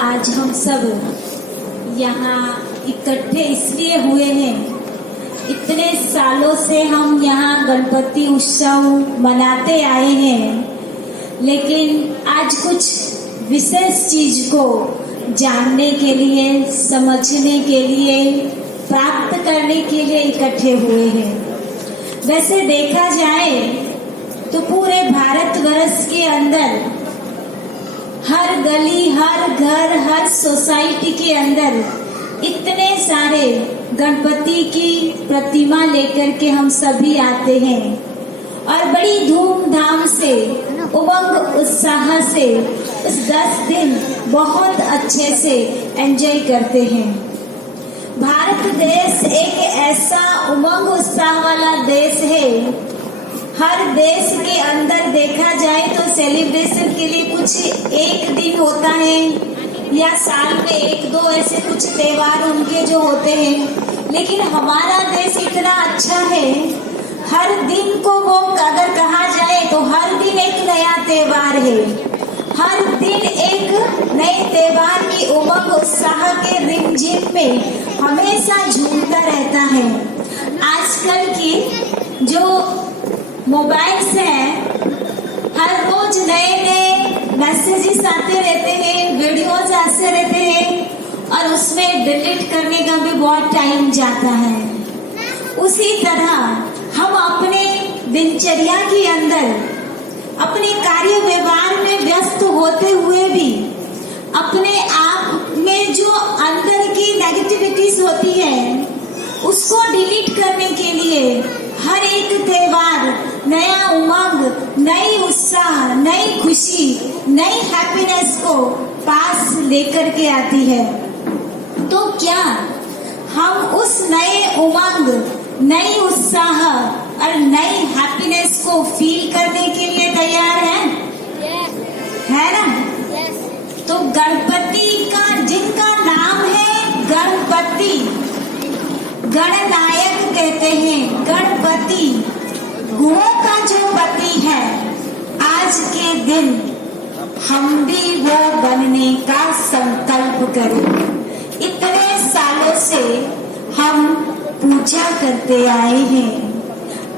आज हम सब यहाँ इकट्ठे इसलिए हुए हैं, इतने सालों से हम यहाँ गणपति उत्सव मनाते आए हैं, लेकिन आज कुछ विशेष चीज को जानने के लिए, समझने के लिए, प्राप्त करने के लिए इकट्ठे हुए हैं। वैसे देखा जाए तो पूरे भारतवर्ष के अंदर हर गली, हर घर, हर सोसाइटी के अंदर इतने सारे गणपति की प्रतिमा लेकर के हम सभी आते हैं और बड़ी धूमधाम से, उमंग उत्साह से उस 10 दिन बहुत अच्छे से एंजॉय करते हैं। भारत देश एक ऐसा उमंग उत्साह वाला देश है। हर देश के अंदर देखा जाए तो सेलिब्रेशन के लिए कुछ एक दिन होता है या साल में 1-2 ऐसे कुछ त्योहार उनके जो होते हैं, लेकिन हमारा देश इतना अच्छा है, हर दिन को वो अगर कहा जाए तो हर दिन एक नया त्योहार है। हर दिन एक नए त्योहार की उमंग उत्साह के रिमझिम में हमेशा झूमता रहता है। आजकल की जो मोबाइल्स हैं, हर रोज नए नए मैसेजेस आते रहते हैं, वीडियोज आते रहते हैं और उसमें डिलीट करने का भी बहुत टाइम जाता है। उसी तरह हम अपने दिनचर्या के अंदर अपने कार्य व्यवहार में व्यस्त होते हुए भी अपने आप में जो अंदर की नेगेटिविटीज होती है उसको डिलीट करने के लिए हर एक त्योहार नया उमंग, नई उत्साह, नई खुशी, नई हैप्पीनेस को पास लेकर के आती है। तो क्या हम उस नए उमंग, नई उत्साह और नई हैप्पीनेस को फील करने के लिए तैयार हैं? है ना? तो गणपति का, जिनका नाम है गणपति, गणनायक कहते हैं, गणपति गुणों का जो पति है, आज के दिन हम भी वो बनने का संकल्प करें। इतने सालों से हम पूजा करते आए हैं,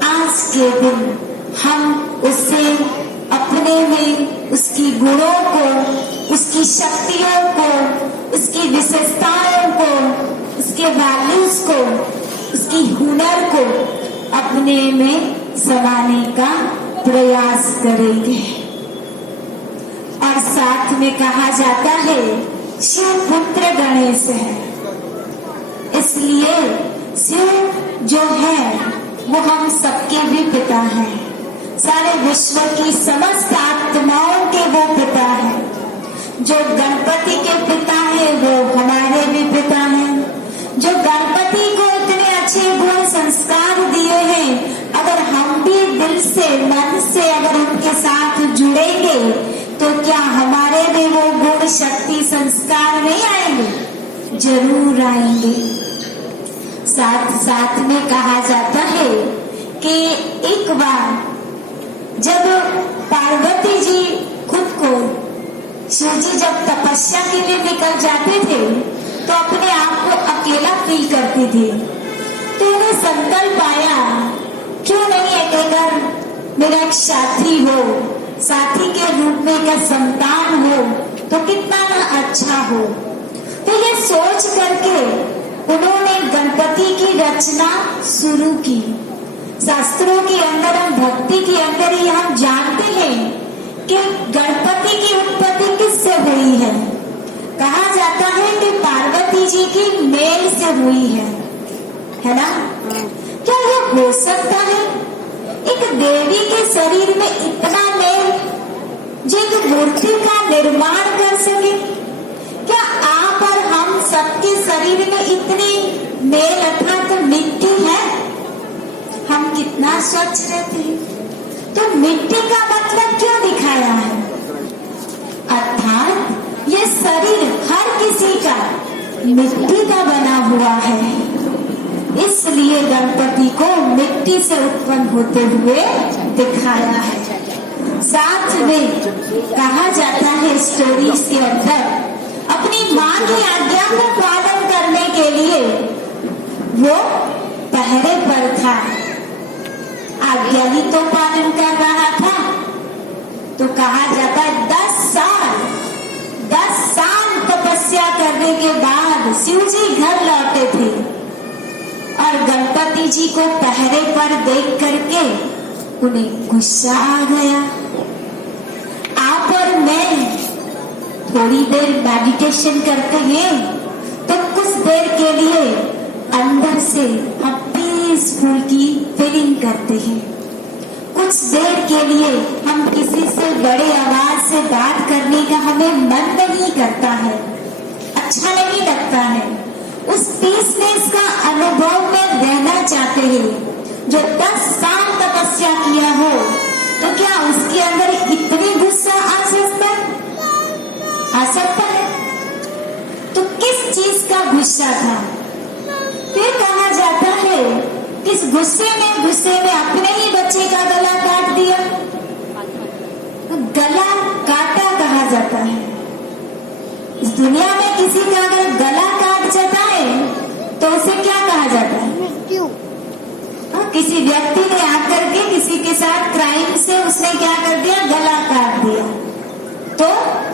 आज के दिन हम उसे अपने में उसकी गुणों को, उसकी शक्तियों को, उसकी विशेषताओं को, उसके वैल्यूज को, उसकी हुनर को अपने में समाने का प्रयास करेंगे। और साथ में कहा जाता है शिव पुत्र गणेश है, इसलिए शिव जो है वो हम सबके भी पिता हैं, सारे विश्व की समस्त आत्माओं के वो पिता है। जो गणपति के पिता है वो हमारे भी पिता हैं। जो गणपति को इतने अच्छे गुण संस्कार दिए हैं, अगर हम भी दिल से, मन से अगर उनके साथ जुड़ेंगे तो क्या हमारे भी वो गुण, शक्ति, संस्कार नहीं आएंगे? जरूर आएंगे। साथ साथ में कहा जाता है कि एक बार जब पार्वती जी खुद को, शिव जी जब तपस्या के लिए निकल जाते थे तो अपने आप को अकेला फील करती थी। तो उन्हें संकल्प आया, क्यों नहीं एक अगर मेरा एक साथी हो, साथी के रूप में एक संतान हो तो कितना ना अच्छा हो। तो ये सोच करके उन्होंने गणपति की रचना शुरू की। शास्त्रों के अंदर, हम भक्ति के अंदर ही हम जानते हैं कि गणपति की उत्पत्ति किससे हुई है। कहा जाता है कि पार्वती जी की मेल से हुई है ना? क्या ये हो सकता है? एक देवी के शरीर में इतना मेल, जो एक मूर्ति का निर्माण कर सके? क्या आप और हम सबके शरीर में इतनी मेल अर्थात मिट्टी है? हम कितना स्वच्छ रहते हैं, तो मिट्टी का मतलब क्यों दिखाया है? अर्थात ये शरीर हर किसी का मिट्टी का बना हुआ है, इसलिए गणपति को मिट्टी से उत्पन्न होते हुए दिखाया है। साथ में कहा जाता है स्टोरीज के अंदर, अपनी अपनी माँ की आज्ञा को पालन करने के लिए वो पहरे पर था। आज्ञा ही तो पालन कर रहा था। तो कहा जाता है 10 साल तपस्या करने के बाद शिव जी घर लौटे थे और गणपति जी को पहरे पर देख करके उन्हें गुस्सा आ गया। आप और मैं थोड़ी देर मेडिटेशन करते हैं तो कुछ देर के लिए अंदर से हम पीसफुल की फीलिंग करते हैं। कुछ देर के लिए हम किसी से बड़े आवाज से बात करने का हमें मन नहीं करता है, अच्छा नहीं लगता है। उस पीसनेस का अनुभव में रहना चाहते हैं। जो 10 साल तपस्या किया हो तो क्या उसके अंदर इतनी गुस्सा आ सकता है? तो किस चीज का गुस्सा था? फिर कहा जाता है किस गुस्से में अपने ही बच्चे का गला काट दिया। गला काटा कहा जाता है। इस दुनिया में किसी का अगर गला काट जाता है तो उसे क्या कहा जाता है? मृत्यु। किसी व्यक्ति ने आकर के किसी के साथ क्राइम से उसने क्या कर दिया? गला काट दिया। तो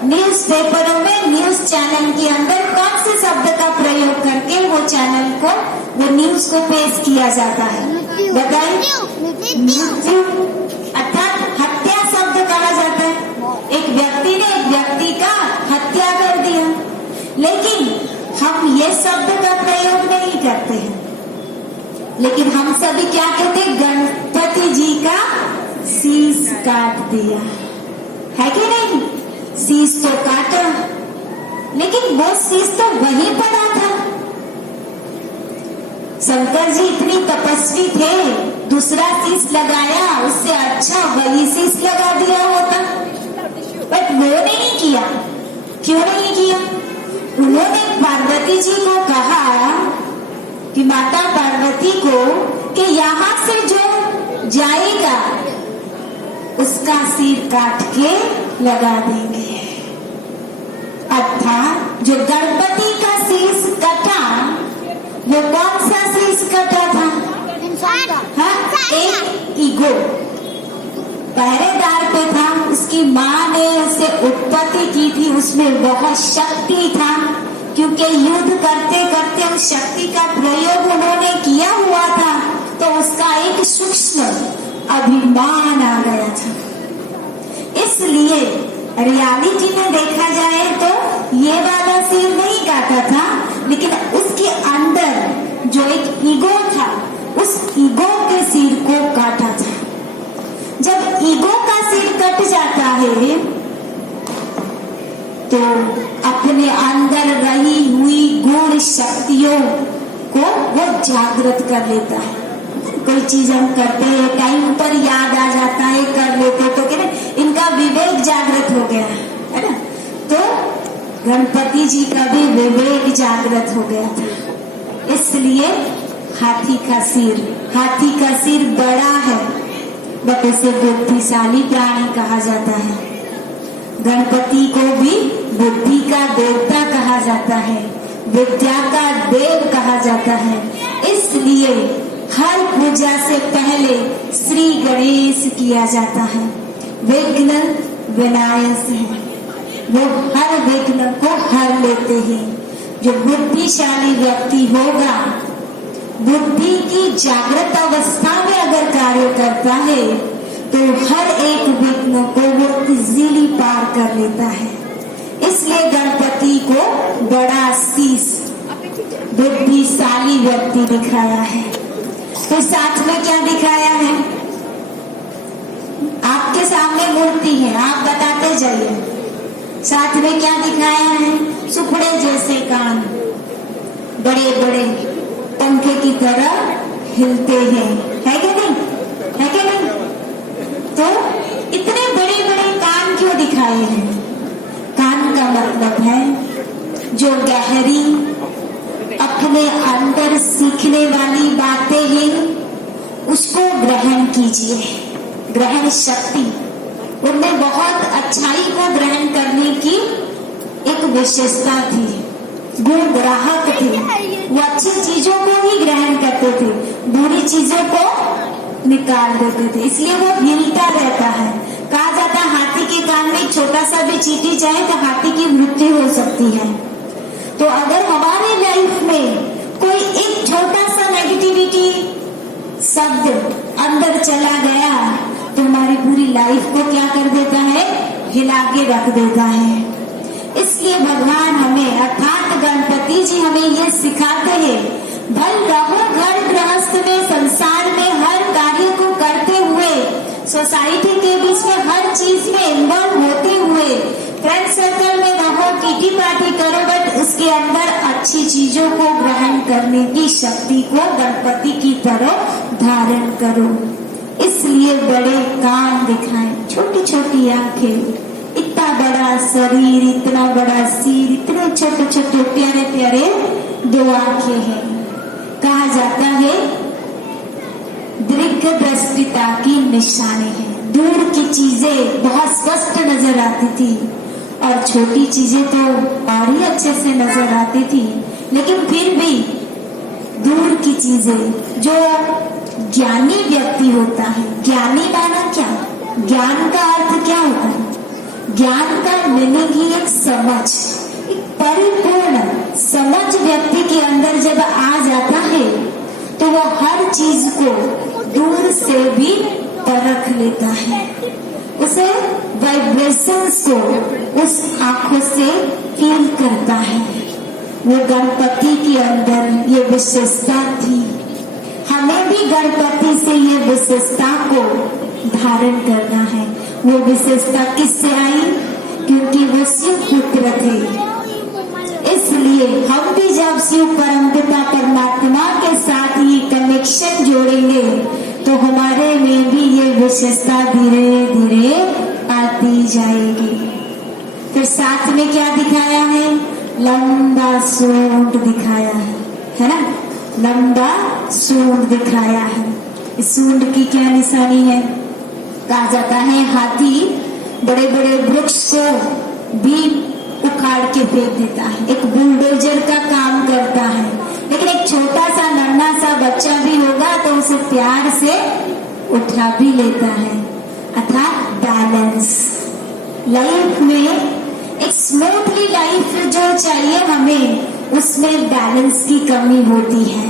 न्यूज पेपरों में न्यूज चैनल के अंदर कौन से शब्द का प्रयोग करके वो चैनल को वो न्यूज को पेश किया जाता है? बताइए। मृत्यु अर्थात हत्या शब्द कहा जाता है। एक व्यक्ति ने एक व्यक्ति का हत्या कर दिया, लेकिन हम ये शब्द का प्रयोग नहीं करते हैं। लेकिन हम सभी क्या कहते हैं? गणपति जी का शीश काट दिया है कि नहीं? शीश तो काटा, लेकिन वो शीश तो वहीं पड़ा था। शंकर जी इतनी तपस्वी थे, दूसरा शीश लगाया, उससे अच्छा वही शीश लगा दिया होता, बट वो नहीं किया। क्यों नहीं किया? उन्होंने पार्वती जी को कहा कि माता पार्वती को कि यहाँ से जो जाएगा उसका सिर काट के लगा देंगे। अर्थात जो गणपति का शीश कटा, वो कौन सा शीश कटा था? एक ईगो पहरेदार पे था। उसकी माँ ने उसे उत्पत्ति की थी, उसमें बहुत शक्ति था, क्योंकि युद्ध करते करते उस शक्ति का प्रयोग उन्होंने किया हुआ था। तो उसका एक सूक्ष्म अभिमान आ गया था। इसलिए रियलिटी में देखा जाए तो ये वाला सिर नहीं काटा था, लेकिन उसके अंदर जो एक ईगो था, उस ईगो के सिर को काटा था। जब ईगो का सिर कट जाता है तो अपने अंदर रही हुई गुण शक्तियों को वो जागृत कर लेता है। कोई चीज हम करते हैं, टाइम पर याद आ जाता है, कर लेते तो कहते इनका विवेक जागृत हो गया है ना। तो गणपति जी का भी विवेक जागृत हो गया था। इसलिए हाथी का सिर बड़ा है, बट इसे बुद्धिशाली प्राणी कहा जाता है। गणपति को भी बुद्धि का देवता कहा जाता है, विद्या का देव कहा जाता है। इसलिए हर पूजा से पहले श्री गणेश किया जाता है। विघ्न विनायक है, वो हर विघ्न को हर लेते हैं। जो बुद्धिशाली व्यक्ति होगा, बुद्धि की जागृत अवस्था में अगर कार्य करता है तो हर एक विघ्न को वो इजीली पार कर लेता है। इसलिए गणपति को बड़ा शीश बुद्धिशाली व्यक्ति दिखाया है। तो साथ में क्या दिखाया है? आपके सामने मूर्ति है, आप बताते जाइए। साथ में क्या दिखाया है? सुपड़े जैसे कान, बड़े बड़े पंखे की तरह हिलते हैं, है कि नहीं? है कि नहीं? तो इतने बड़े बड़े कान क्यों दिखाए हैं? कान का मतलब है जो गहरी अपने अंदर सीखने वाली बातें हैं उसको ग्रहण कीजिए। ग्रहण शक्ति, उनमें बहुत अच्छाई को ग्रहण करने की एक विशेषता थी। गुण ग्राहक थे, वो अच्छी चीजों को ही ग्रहण करते थे, बुरी चीजों को निकाल देते थे, इसलिए वो हिलता रहता है। कहा जाता है हाथी के कान में एक छोटा सा भी चींटी जाए तो हाथी की मृत्यु हो सकती है। तो अगर हमारे लाइफ में कोई एक छोटा सा नेगेटिविटी शब्द अंदर चला गया तो हमारी पूरी लाइफ को क्या कर देता है, हिला के रख देता है। इसलिए भगवान हमें अर्थात गणपति जी हमें ये सिखाते हैं, भल रहो घर गृहस्थ में, संसार में हर कार्य को करते हुए, सोसाइटी के बीच में हर चीज में इन्वॉल्व होते हुए, फ्रेंड सर्कल में रहो, किटी पार्टी करो, बट उसके अंदर अच्छी चीजों को ग्रहण करने की शक्ति को गणपति की तरह धारण करो। इसलिए बड़े कान दिखाएं, छोटी छोटी आंखें, इतना बड़ा शरीर, इतना बड़ा सिर, इतने छोटे छोटे प्यारे प्यारे दो आंखें हैं। कहा जाता है दीर्घ दृष्टिता की निशानी है। दूर की चीजें बहुत स्पष्ट नजर आती थी और छोटी चीजें तो और ही अच्छे से नजर आती थी, लेकिन फिर भी दूर की चीजें, जो ज्ञानी व्यक्ति होता है, ज्ञानी माना क्या, ज्ञान का अर्थ क्या होता है, ज्ञान का मीनिंग ही एक समझ, एक परिपूर्ण समझ व्यक्ति के अंदर जब आ जाता है तो वो हर चीज को दूर से भी परख लेता है, उसे वाइब्रेशंस को उस आंखों से फील करता है। वो गणपति के अंदर ये विशेषता थी, हमें भी गणपति से ये विशेषता को धारण करना है। वो विशेषता किससे आई, क्योंकि वो शिव पुत्र थे, इसलिए हम भी जब शिव परमपिता परमात्मा के साथ ये कनेक्शन जोड़ेंगे तो हमारे में भी ये विशेषता धीरे धीरे आती जाएगी। फिर साथ में क्या दिखाया है, लंबा सूंड दिखाया है ना, लंबा सूंड दिखाया है। इस सूंड की क्या निशानी है, कहा जाता है हाथी बड़े बड़े वृक्ष को भी उखाड़ के फेंक देता है, एक बुलडोजर का काम करता है, लेकिन एक छोटा सा नन्हा सा बच्चा भी होगा तो उसे प्यार से उठा भी लेता है। अर्थात बैलेंस, लाइफ में एक स्मूथली लाइफ जो चाहिए हमें, उसमें बैलेंस की कमी होती है।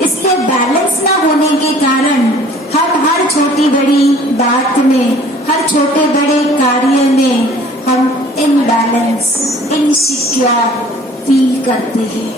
इसलिए बैलेंस ना होने के कारण हम हर छोटी बड़ी बात में, हर छोटे बड़े कार्य में हम इनबैलेंस, इनसिक्योर फील करते हैं।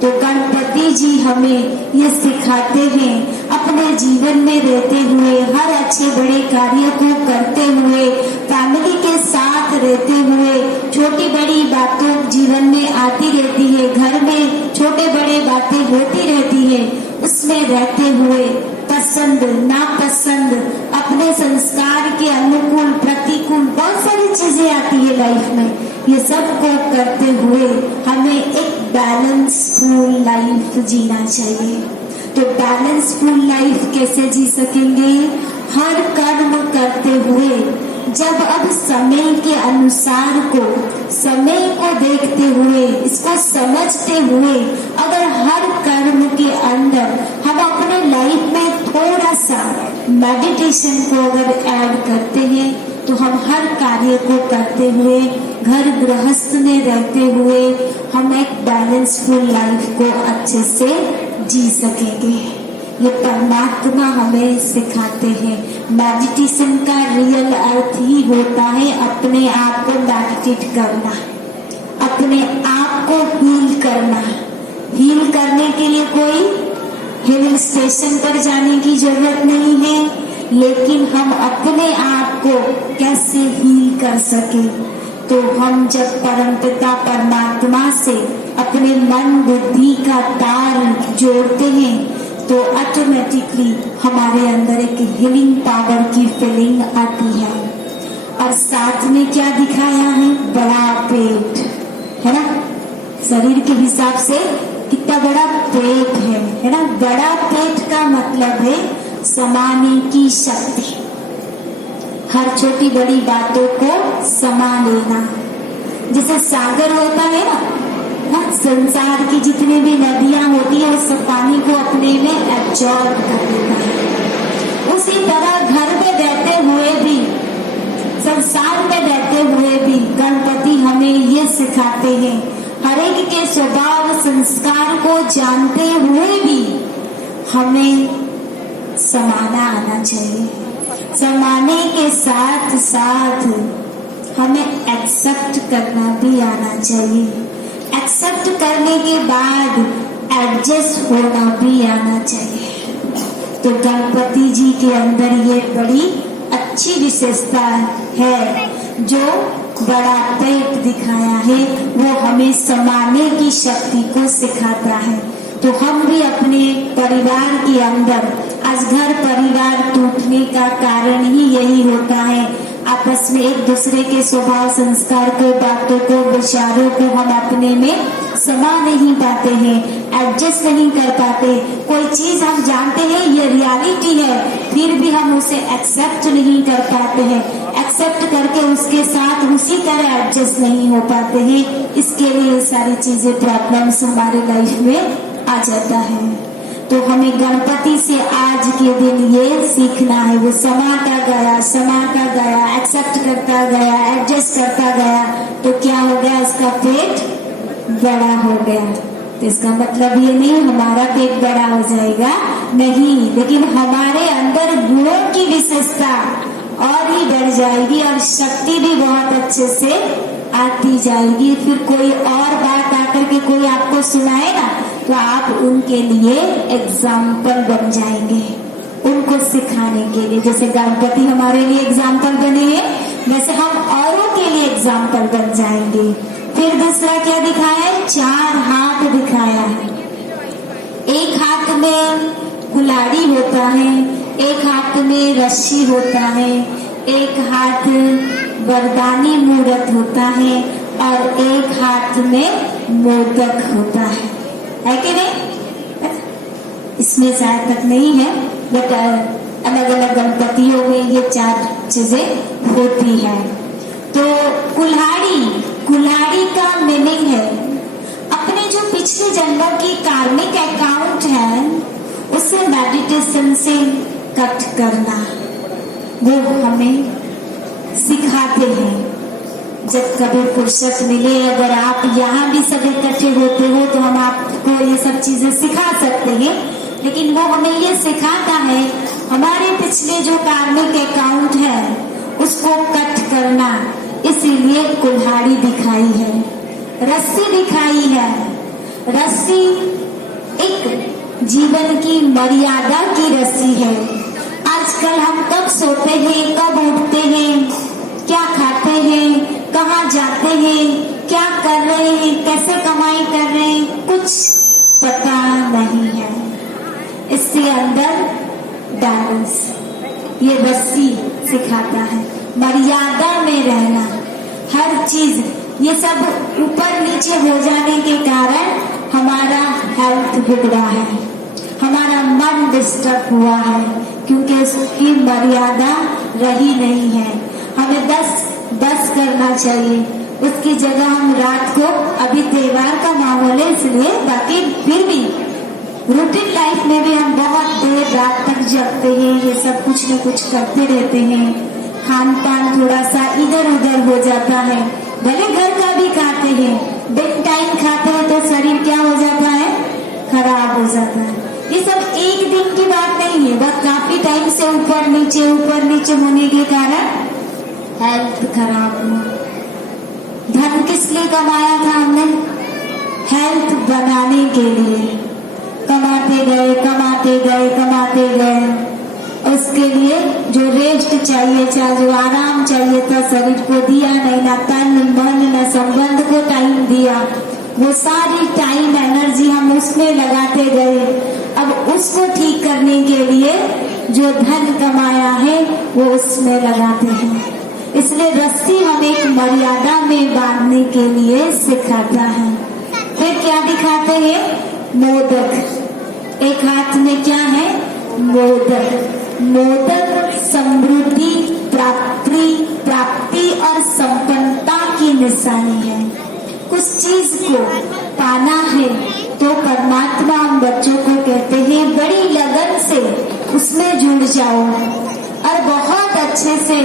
तो गणपति जी हमें ये सिखाते हैं, अपने जीवन में रहते हुए, हर अच्छे बड़े कार्य को करते हुए, फैमिली के साथ रहते हुए, छोटी बड़ी बातों जीवन में आती रहती है, घर में छोटे बड़े बातें होती रहती है, उसमें रहते हुए पसंद नापसंद, अपने संस्कार के अनुकूल प्रतिकूल बहुत सारी चीजें आती है लाइफ में, ये सब को करते हुए हमें एक बैलेंसफुल लाइफ जीना चाहिए। तो बैलेंसफुल लाइफ कैसे जी सकेंगे, हर कर्म करते हुए जब अब समय के अनुसार को, समय को देखते हुए, इसको समझते हुए अगर हर कर्म के अंदर हम अपने लाइफ में थोड़ा सा मेडिटेशन को अगर ऐड करते हैं तो हम हर कार्य को करते हुए, घर गृहस्थ में रहते हुए हम एक बैलेंसफुल लाइफ को अच्छे से जी सकेंगे। ये परमात्मा हमें सिखाते हैं। मेडिटेशन का रियल अर्थ ही होता है अपने आप को मेडिटेट करना, अपने आप को हील करना। हील करने के लिए कोई हिल स्टेशन पर जाने की जरूरत नहीं है, लेकिन हम अपने आप को कैसे हील कर सके, तो हम जब परमपिता परमात्मा से अपने मन बुद्धि का तार जोड़ते हैं तो ऑटोमेटिकली हमारे अंदर एक हीलिंग पावर की फीलिंग आती है। और साथ में क्या दिखाया है, बड़ा पेट है ना, शरीर के हिसाब से कितना बड़ा पेट है ना। बड़ा पेट का मतलब है समाने की शक्ति, हर छोटी बड़ी बातों को समा लेना। जैसे सागर होता है ना, संसार की जितनी भी नदियां होती है उस पानी को अपने में एब्जॉर्ब कर लेता है। उसी तरह घर में रहते हुए भी, संसार में रहते हुए भी गणपति हमें ये सिखाते हैं, हर एक के स्वभाव संस्कार को जानते हुए भी हमें समाना आना चाहिए। समाने के साथ साथ हमें एक्सेप्ट करना भी आना चाहिए। एक्सेप्ट करने के बाद एडजस्ट होना भी आना चाहिए। तो गणपति जी के अंदर ये बड़ी अच्छी विशेषता है, जो बड़ा पेट दिखाया है वो हमें समाने की शक्ति को सिखाता है। तो हम भी अपने परिवार के अंदर, आज घर परिवार टूटने का कारण ही यही होता है, आपस में एक दूसरे के स्वभाव संस्कार को, बातों को, विचारों को हम अपने में समा नहीं पाते हैं, एडजस्ट नहीं कर पाते। कोई चीज हम जानते हैं ये रियलिटी है, फिर भी हम उसे एक्सेप्ट नहीं कर पाते हैं, एक्सेप्ट करके उसके साथ उसी तरह एडजस्ट नहीं हो पाते हैं। इसके लिए ये सारी चीजें, प्रॉब्लम्स हमारे लाइफ में आ जाता है। तो हमें गणपति से आज के दिन ये सीखना है, वो समाता गया, एक्सेप्ट करता गया, एडजस्ट करता गया, तो क्या हो गया, इसका पेट बड़ा हो गया। तो इसका मतलब ये नहीं हमारा पेट बड़ा हो जाएगा, नहीं, लेकिन हमारे अंदर गुणों की विशेषता और ही बढ़ जाएगी और शक्ति भी बहुत अच्छे से आती जाएगी। फिर कोई और बात आकर के कोई आपको सुनाए ना, तो आप उनके लिए एग्जाम्पल बन जाएंगे, उनको सिखाने के लिए। जैसे गणपति हमारे लिए एग्जाम्पल बने हैं, वैसे हम औरों के लिए एग्जाम्पल बन जाएंगे। फिर दूसरा क्या दिखाया है, 4 हाथ दिखाया है। एक हाथ में कुल्हाड़ी होता है, एक हाथ में रस्सी होता है, एक हाथ वरदानी मूर्त होता है और एक हाथ में मोदक होता है कि नहीं? इसमें शायद तक नहीं है, बट अलग अलग गणपतियों में ये 4 चीजें होती है। तो कुल्हाड़ी का मीनिंग है अपने जो पिछले जन्मों की कार्मिक अकाउंट है उसे मेडिटेशन से कट करना, वो हमें सिखाते हैं। जब कभी फुर्सत मिले, अगर आप यहाँ भी सब इकट्ठे होते हो तो हम आपको ये सब चीजें सिखा सकते हैं, लेकिन वो हमें ये सिखाता है हमारे पिछले जो कार्मिक अकाउंट है उसको कट करना। इसीलिए कुल्हाड़ी दिखाई है, रस्सी दिखाई है। रस्सी एक जीवन की मर्यादा की रस्सी है। आजकल हम कब सोते हैं, कब उठते हैं, क्या खाते हैं, कहाँ जाते हैं, क्या कर रहे हैं, कैसे कमाई कर रहे हैं, कुछ पता नहीं है। इसके अंदर बैलेंस ये रस्सी सिखाता है, मर्यादा में रहना। हर चीज ये सब ऊपर नीचे हो जाने के कारण हमारा हेल्थ बिगड़ा है, हमारा मन डिस्टर्ब हुआ है, क्योंकि उसकी मर्यादा रही नहीं है। हमें 10 करना चाहिए, उसकी जगह हम रात को, अभी त्योहार का माहौल है इसलिए, बाकी फिर भी रूटीन लाइफ में भी हम बहुत देर रात तक जगते हैं, ये सब कुछ न कुछ करते रहते हैं। खान पान थोड़ा सा इधर उधर हो जाता है, भले घर का भी खाते हैं, बिन टाइम खाते हैं तो शरीर क्या हो जाता है, खराब हो जाता है। ये सब एक दिन की बात नहीं है, बस काफी टाइम से ऊपर नीचे होने के कारण हेल्थ खराब हुआ। धन किस लिए कमाया था हमने, हेल्थ बनाने के लिए कमाते गए। उसके लिए जो रेस्ट चाहिए, चाहे जो आराम चाहिए था, शरीर को दिया नहीं, ना तन मन न संबंध को टाइम दिया। वो सारी टाइम एनर्जी हम उसमें लगाते गए। अब उसको ठीक करने के लिए जो धन कमाया है वो उसमें लगाते हैं। इसलिए रस्सी हमें एक मर्यादा में बांधने के लिए सिखाता है। फिर क्या दिखाते हैं, मोदक। एक हाथ में क्या है, मोदक समृद्धि, प्राप्ति और संपन्नता की निशानी है। कुछ चीज को पाना है तो परमात्मा हम बच्चों को कहते हैं बड़ी लगन से उसमें जुड़ जाओ और बहुत अच्छे से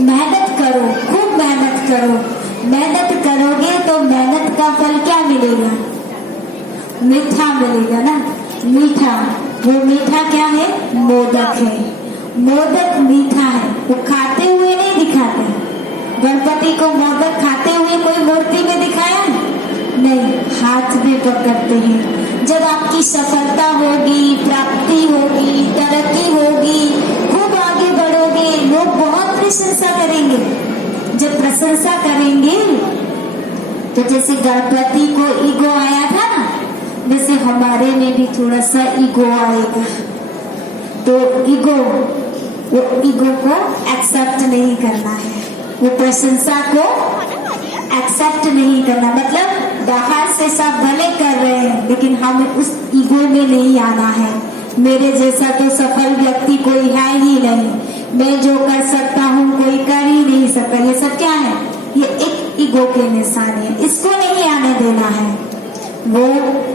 मेहनत करो, खूब मेहनत करो। मेहनत करोगे तो मेहनत का फल क्या मिलेगा? मीठा मिलेगा ना, मीठा। वो मीठा क्या है? मोदक है। मोदक मीठा है, वो खाते हुए नहीं दिखाते। गणपति को मोदक खाते हुए कोई मूर्ति में दिखाया नहीं, हाथ में पकड़ते हैं। जब आपकी सफलता होगी, प्राप्ति होगी, तरक्की होगी, खूब आगे बढ़ोगे, लोग बहुत प्रशंसा करेंगे। जब प्रशंसा करेंगे तो जैसे गणपति को ईगो आया था ना, वैसे हमारे में भी थोड़ा सा ईगो आएगा। तो वो ईगो को एक्सेप्ट नहीं करना है, वो प्रशंसा को एक्सेप्ट नहीं करना। मतलब बाहर से सब भले कर रहे हैं, लेकिन हमें उस ईगो में नहीं आना है। मेरे जैसा तो सफल व्यक्ति कोई है ही नहीं, मैं जो कर सकता हूँ कोई कर ही नहीं सकता। ये सब क्या है? ये एक ईगो के निशानी है, इसको नहीं आने देना है। वो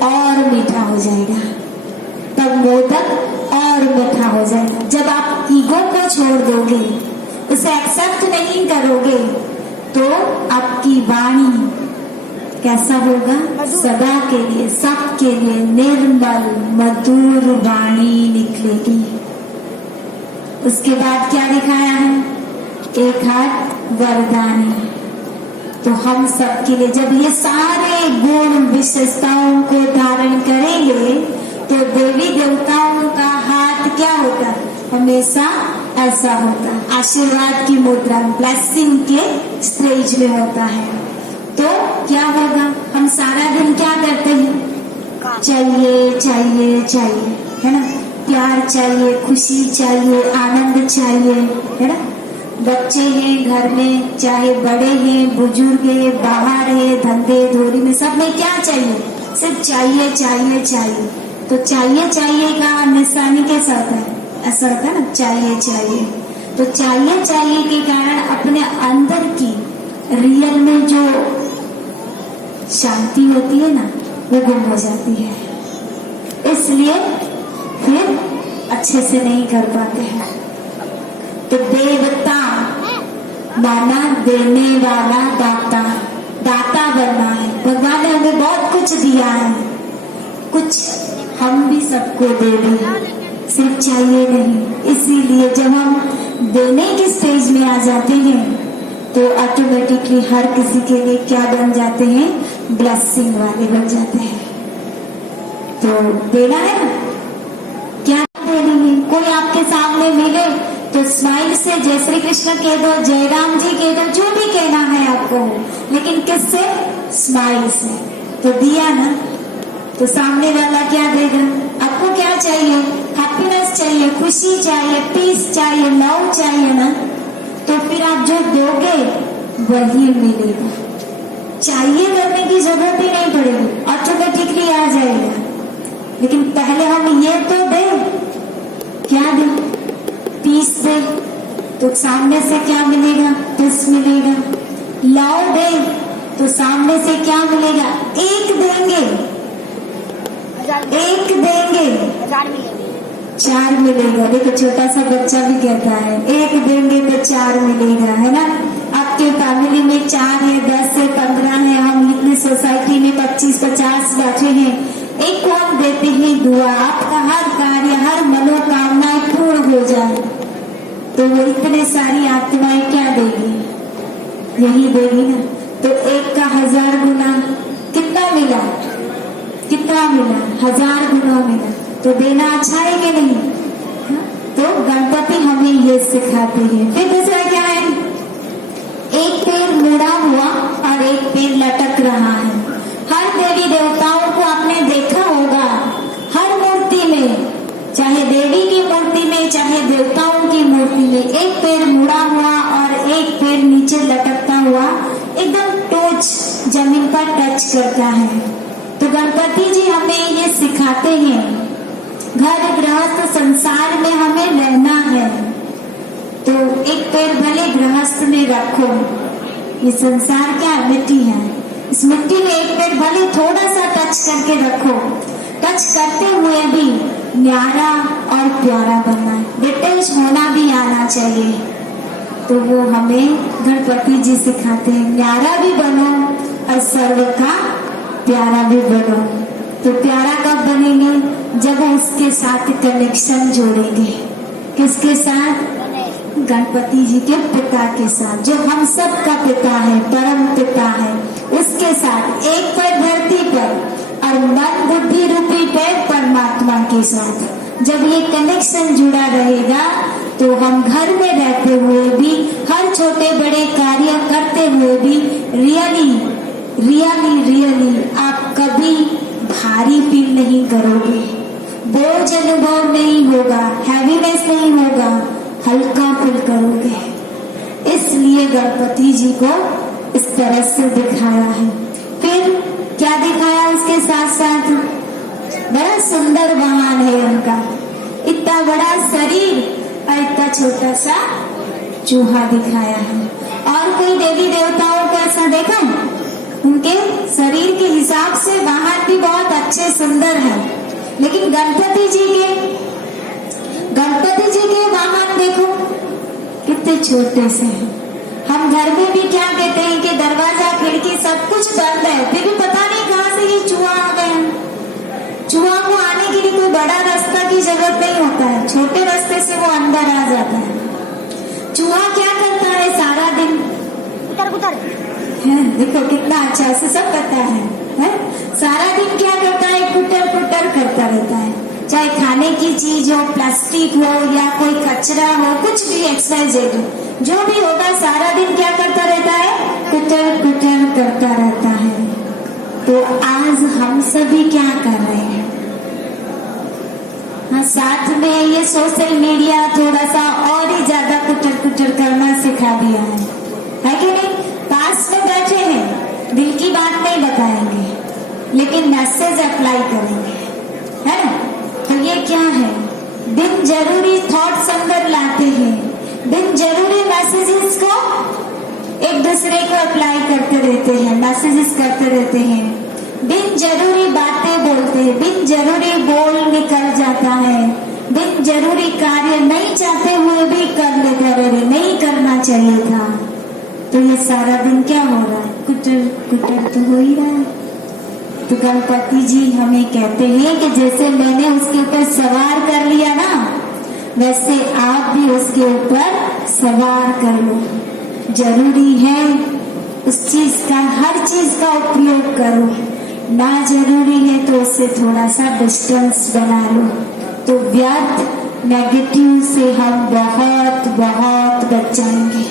और मीठा हो जाएगा, तब मोदक और मीठा हो जाएगा। जब आप ईगो को छोड़ दोगे, उसे एक्सेप्ट नहीं करोगे, तो आपकी वाणी कैसा होगा? सदा के लिए, सबके लिए निर्मल मधुर वाणी निकलेगी। उसके बाद क्या दिखाया है? एक हाथ वरदानी। तो हम सबके लिए जब ये सारे गुण विशेषताओं को धारण करेंगे तो देवी देवताओं का हाथ क्या होता है? हमेशा ऐसा होता है, आशीर्वाद की मुद्रा, ब्लेसिंग के स्टेज में होता है। तो क्या होगा? हम सारा दिन क्या करते हैं? चाहिए चाहिए चाहिए, है ना? प्यार चाहिए, खुशी चाहिए, आनंद चाहिए, है ना? बच्चे हैं घर में, चाहे बड़े हैं, बुजुर्ग हैं, बाहर है, धंधे धोरी में, सब में क्या चाहिए? सिर्फ चाहिए चाहिए चाहिए। तो चाहिए चाहिए का निशानी कैसा होता है? ऐसा होता है ना, चाहिए चाहिए। तो चाहिए चाहिए के कारण अपने अंदर की रियल में जो शांति होती है ना, वो गुम हो जाती है। इसलिए फिर अच्छे से नहीं कर पाते हैं। तो देवता माना देने वाला, दाता, दाता बनना है। भगवान ने हमें बहुत कुछ दिया है, कुछ हम भी सबको दे दें, सिर्फ चाहिए नहीं। इसीलिए जब हम देने के स्टेज में आ जाते हैं तो ऑटोमेटिकली हर किसी के लिए क्या बन जाते हैं? ब्लेसिंग वाले बन जाते हैं। तो देना है ना, क्या देनी है? कोई आपके सामने मिले तो स्माइल से जय श्री कृष्ण कह दो, जय राम जी कह दो, जो भी कहना है आपको, लेकिन किससे? स्माइल से। तो दिया ना, तो सामने वाला क्या देगा? आपको क्या चाहिए? हैप्पीनेस चाहिए, खुशी चाहिए, पीस चाहिए, लव चाहिए ना, तो फिर आप जो दोगे वही मिलेगा। चाहिए करने की जरूरत ही नहीं पड़ेगी, ऑटोमेटिकली आ जाएगा। लेकिन पहले हम ये तो दे, क्या दे? पीस दे, तो सामने से क्या मिलेगा? पीस मिलेगा। लव दे, तो सामने से क्या मिलेगा? एक देंगे, एक देंगे, चार मिलेगा। देखो छोटा सा बच्चा भी कहता है एक देंगे तो चार मिलेगा, है ना? आपके फैमिली में 4 है, 10 है, 15 है, हम इतनी सोसाइटी में 25-50 बैठे हैं। एक को हम देते हैं दुआ, आपका हर कार्य, हर मनोकामनाएं पूर्ण हो जाए, तो वो इतने सारी आत्माएं क्या देगी? यही देगी ना। तो एक का 1000 गुना कितना मिला? कितना मिला? 1000 गुना मिला। तो देना अच्छा है कि नहीं? तो गणपति हमें ये सिखाते हैं। फिर दूसरा क्या है? एक पैर मुड़ा हुआ और एक पैर लटक रहा है। हर देवी देवताओं को आपने देखा होगा, हर मूर्ति में, चाहे देवी की मूर्ति में, चाहे देवताओं की मूर्ति में, एक पैर मुड़ा हुआ और एक पैर नीचे लटकता हुआ एकदम टच जमीन पर टच करता है। तो गणपति जी हमें ये सिखाते हैं, घर गृहस्थ संसार में हमें रहना है तो एक पैर भले गृहस्थ में रखो। ये संसार क्या? मिट्टी है, इस मिट्टी में एक पेड़ भले थोड़ा सा टच करके रखो, टच करते हुए भी न्यारा और प्यारा बनना है, ब्रिटिश होना भी आना चाहिए। तो वो हमें गणपति जी सिखाते हैं, न्यारा भी बनो और सर्व का प्यारा भी बनो। तो प्यारा कब बनेंगे? जब उसके साथ कनेक्शन जोड़ेंगे। किसके साथ? गणपति जी के पिता के साथ, जो हम सब का पिता है, परम पिता है, उसके साथ एक पैर धरती पर और मन बुद्धि रूपी पैर परमात्मा के साथ। जब ये कनेक्शन जुड़ा रहेगा तो हम घर में रहते हुए भी, हर छोटे बड़े कार्य करते हुए भी रियली आप कभी भारी फील नहीं करोगे, बोझ अनुभव नहीं होगा, हैवीनेस नहीं होगा, हल्का फील करोगे। इसलिए गणपति जी को इस तरह से दिखाया है। फिर क्या दिखाया? उसके साथ साथ बड़ा सुंदर वाहन है उनका, इतना बड़ा शरीर और इतना छोटा सा चूहा दिखाया है। और कोई देवी देवताओं को ऐसा देखा? उनके शरीर के हिसाब से वाहन भी बहुत अच्छे सुंदर है, लेकिन गणपति जी के वाहन देखो कितने छोटे से हैं। हम घर में भी क्या कहते हैं कि दरवाजा खिड़की सब कुछ बंद है, फिर भी पता नहीं कहाँ से ये चूहा आ गया। चूहा को आने के लिए कोई बड़ा रास्ता की जरूरत नहीं होता है, छोटे रास्ते से वो अंदर आ जाता है। चूहा क्या करता है सारा दिन? देखो कितना अच्छा है, सब पता है? सारा दिन क्या करता है? कुटर करता रहता है, चाहे खाने की चीज हो, प्लास्टिक हो या कोई कचरा हो, कुछ भी एक्सरसाइज हो, जो भी होगा सारा दिन क्या करता रहता है? कुटर करता रहता है। तो आज हम सभी क्या कर रहे हैं? हाँ, साथ में ये सोशल मीडिया थोड़ा सा और ही ज्यादा कुटर करना सिखा दिया है कि नहीं? पास में बैठे हैं, दिल की बात नहीं बताएंगे, लेकिन मैसेज अप्लाई करेंगे, है ना? तो ये क्या है? दिन जरूरी थॉट्स अंदर लाते हैं, दिन जरूरी मैसेजेस को एक दूसरे को अप्लाई करते रहते हैं, मैसेजेस करते रहते हैं, बिन जरूरी बातें बोलते हैं, बिन जरूरी बोल निकल जाता है, बिन जरूरी कार्य नहीं चाहते हुए भी कर लेते रहे, नहीं करना चाहिए था। तो ये सारा दिन क्या हो रहा है? कुटर तो हो ही रहा है। तो गणपति जी हमें कहते हैं कि जैसे मैंने उसके ऊपर सवार कर लिया ना, वैसे आप भी उसके ऊपर सवार कर लो। जरूरी है उस चीज का, हर चीज का उपयोग करो, ना जरूरी है तो उससे थोड़ा सा डिस्टेंस बना लो। तो व्यर्थ नेगेटिव से हम बहुत बच जाएंगे।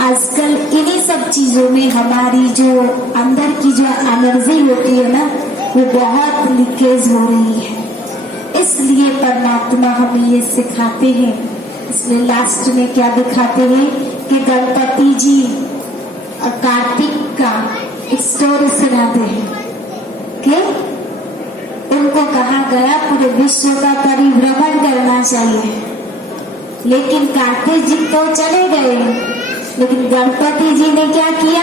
आजकल इन्हीं सब चीजों में हमारी जो अंदर की जो एनर्जी होती है ना, वो बहुत लीकेज हो रही है। इसलिए परमात्मा हमें ये सिखाते हैं। इसलिए लास्ट में क्या दिखाते हैं कि गणपति जी और कार्तिक का एक स्टोरी सुनाते हैं कि उनको कहा गया पूरे विश्व का परिभ्रमण करना चाहिए, लेकिन कार्तिक जी तो चले गए, लेकिन गणपति जी ने क्या किया?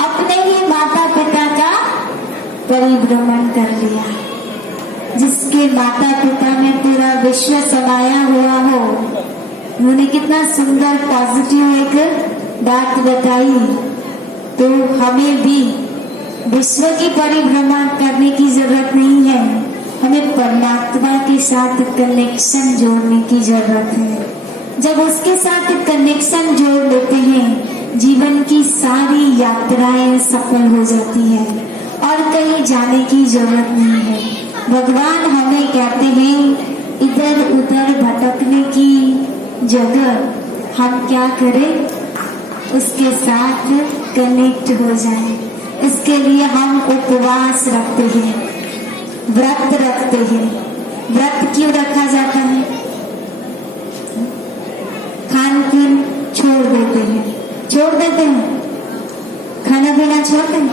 अपने ही माता पिता का परिभ्रमण कर लिया। जिसके माता पिता में पूरा विश्व समाया हुआ हो, उन्होंने कितना सुंदर पॉजिटिव एक बात बताई। तो हमें भी विश्व की परिभ्रमण करने की जरूरत नहीं है, हमें परमात्मा के साथ कनेक्शन जोड़ने की जरूरत है। जब उसके साथ कनेक्शन जोड़ लेते हैं, जीवन की सारी यात्राएं सफल हो जाती है और कहीं जाने की जरूरत नहीं है। भगवान हमें कहते हैं इधर उधर भटकने की जगह हम क्या करें? उसके साथ कनेक्ट हो जाएं। इसके लिए हम उपवास रखते हैं, व्रत रखते हैं। व्रत क्यों रखा जाता है? खान पीन छोड़ देते हैं, खाना पीना छोड़ दें।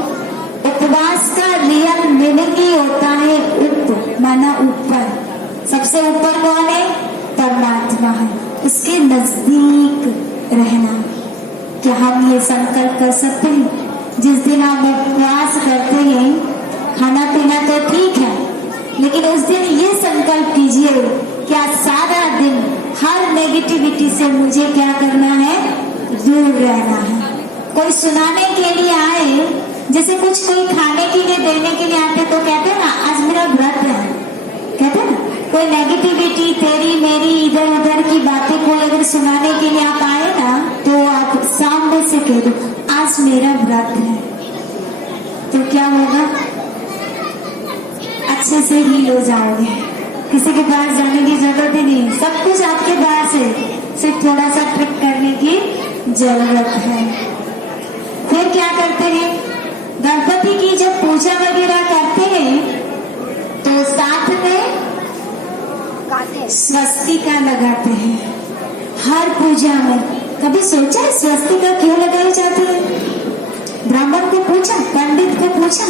उपवास का रियल मीनिंग ही होता है उप, माना ऊपर। सबसे ऊपर कौन है? परमात्मा है। उसके नजदीक रहना। क्या हम ये संकल्प कर सकते हैं? जिस दिन हम उपवास करते हैं, खाना पीना तो ठीक है, लेकिन उस दिन ये संकल्प कीजिए कि आज सारा दिन हर नेगेटिविटी से मुझे क्या करना है, दूर रहना है। कोई सुनाने के लिए आए, जैसे कुछ कोई खाने के लिए देने के लिए आते तो कहते हैं ना आज मेरा व्रत है, कहते हैं ना। कोई नेगेटिविटी तेरी मेरी इधर उधर की बातें कोई अगर सुनाने के लिए आप आए ना, तो आप सामने से कह दो आज मेरा व्रत है, तो क्या होगा, अच्छे से हील हो जाओगे। किसी के पास जाने की जरूरत ही नहीं, सब कुछ आपके पास है, सिर्फ थोड़ा सा ट्रिक करने की जरूरत है। फिर क्या करते हैं, गणपति की जब पूजा वगैरह करते हैं तो साथ में स्वस्तिका लगाते हैं हर पूजा में। कभी सोचा है स्वस्तिका क्यों लगाई जाती है? ब्राह्मण को पूछा, पंडित को पूछा।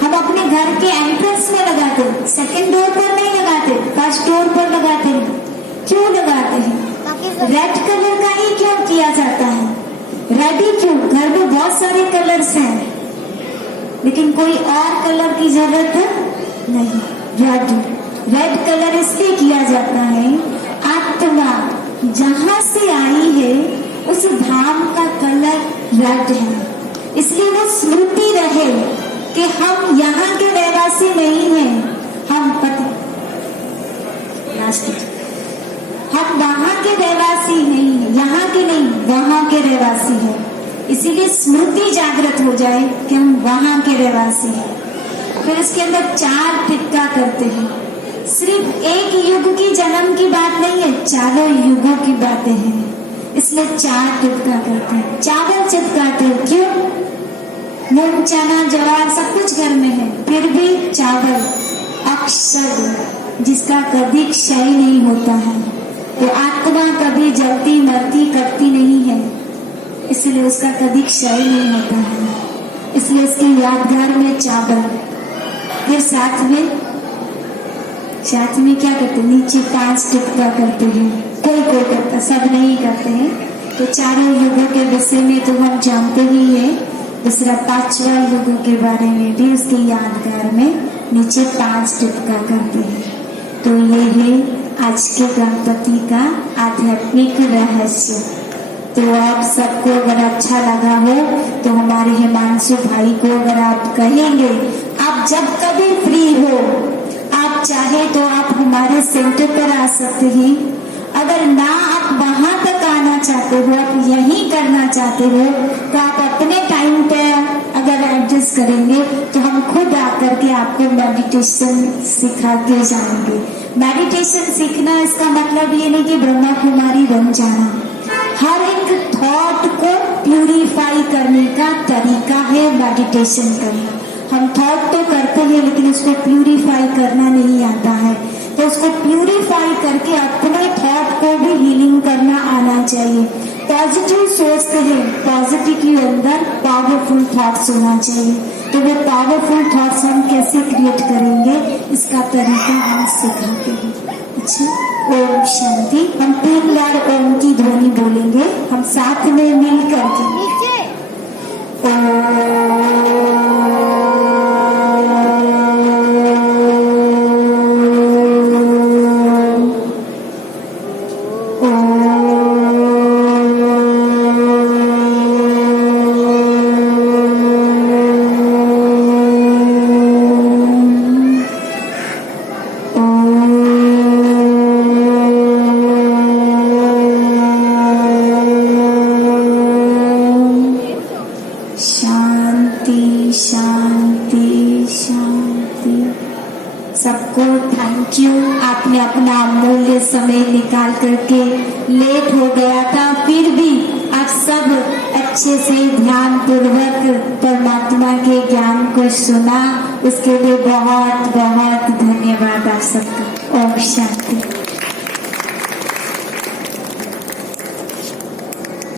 हम अपने घर के एंट्रेंस में लगाते हैं, सेकंड डोर पर नहीं लगाते, फर्स्ट डोर पर लगाते हैं। क्यों लगाते हैं? रेड कलर का ही क्यों किया जाता है? रेड ही क्यों? घर में बहुत सारे कलर्स हैं, लेकिन कोई और कलर की जरूरत नहीं। रेड कलर इसलिए किया जाता है, आत्मा जहाँ से आई है उस धाम का कलर रेड है, इसलिए वो स्मृति रहे कि हम यहाँ के रहवासी नहीं हैं, हम वहाँ के रहवासी नहीं है, यहाँ के नहीं वहाँ के रहवासी है। इसीलिए स्मृति जागृत हो जाए कि हम वहाँ के रहवासी हैं। फिर इसके अंदर 4 टिक्का करते हैं। सिर्फ एक युग की जन्म की बात नहीं है, चारों युगों की बातें हैं, इसलिए 4 टिक्का करते हैं। चावल चिपकाते हैं, क्यों? मूंग चना ज्वार सब कुछ घर में है, फिर भी चावल अक्षर जिसका कभी क्षय नहीं होता है, तो आत्मा कभी जलती मरती कटती नहीं है, इसलिए उसका कभी क्षय नहीं होता है, इसलिए उसके यादगार में चावल। फिर साथ में क्या करते हैं, नीचे 5 टिक्का करते हैं। कोई करता, सब नहीं करते हैं। तो चारों युगों के विषय में तो हम जानते ही हैं, दूसरा 5वां युगों के बारे में भी उसके यादगार में नीचे 5 टिक्का करते हैं। तो ये है आज के गणपति का आध्यात्मिक रहस्य। तो आप सबको अगर अच्छा लगा हो तो हमारे हिमांशु भाई को अगर आप कहेंगे, आप जब कभी फ्री हो, आप चाहे तो आप हमारे सेंटर पर आ सकते हैं। अगर ना आप वहां तक आना चाहते हो, आप यहीं करना चाहते हो, तो आप अपने टाइम पे अगर एडजस्ट करेंगे तो हम खुद आकर के आपको मेडिटेशन सिखा के जाएंगे। मेडिटेशन सीखना इसका मतलब ये नहीं कि ब्रह्मा कुमारी बन जाना। हर एक थॉट को प्यूरिफाई करने का तरीका है मेडिटेशन करना। हम थॉट तो करते हैं लेकिन उसको प्यूरिफाई करना नहीं आता है, तो उसको प्यूरिफाई करके अपने थॉट को भी हीलिंग करना आना चाहिए। पॉजिटिव सोचते हैं, पॉजिटिव के अंदर पावरफुल थॉट्स होना चाहिए। तो वो पावरफुल थॉट्स हम कैसे क्रिएट करेंगे, इसका तरीका हम सिखाते हैं। अच्छा, ओम शांति। हम 3 बार ओम की ध्वनि बोलेंगे, हम साथ में मिल करके। सबको थैंक यू। आपने अपना अमूल्य समय निकाल करके, लेट हो गया था फिर भी आप सब अच्छे से ध्यान पूर्वक परमात्मा के ज्ञान को सुना, उसके लिए बहुत बहुत धन्यवाद आप सबका। ओम शांति।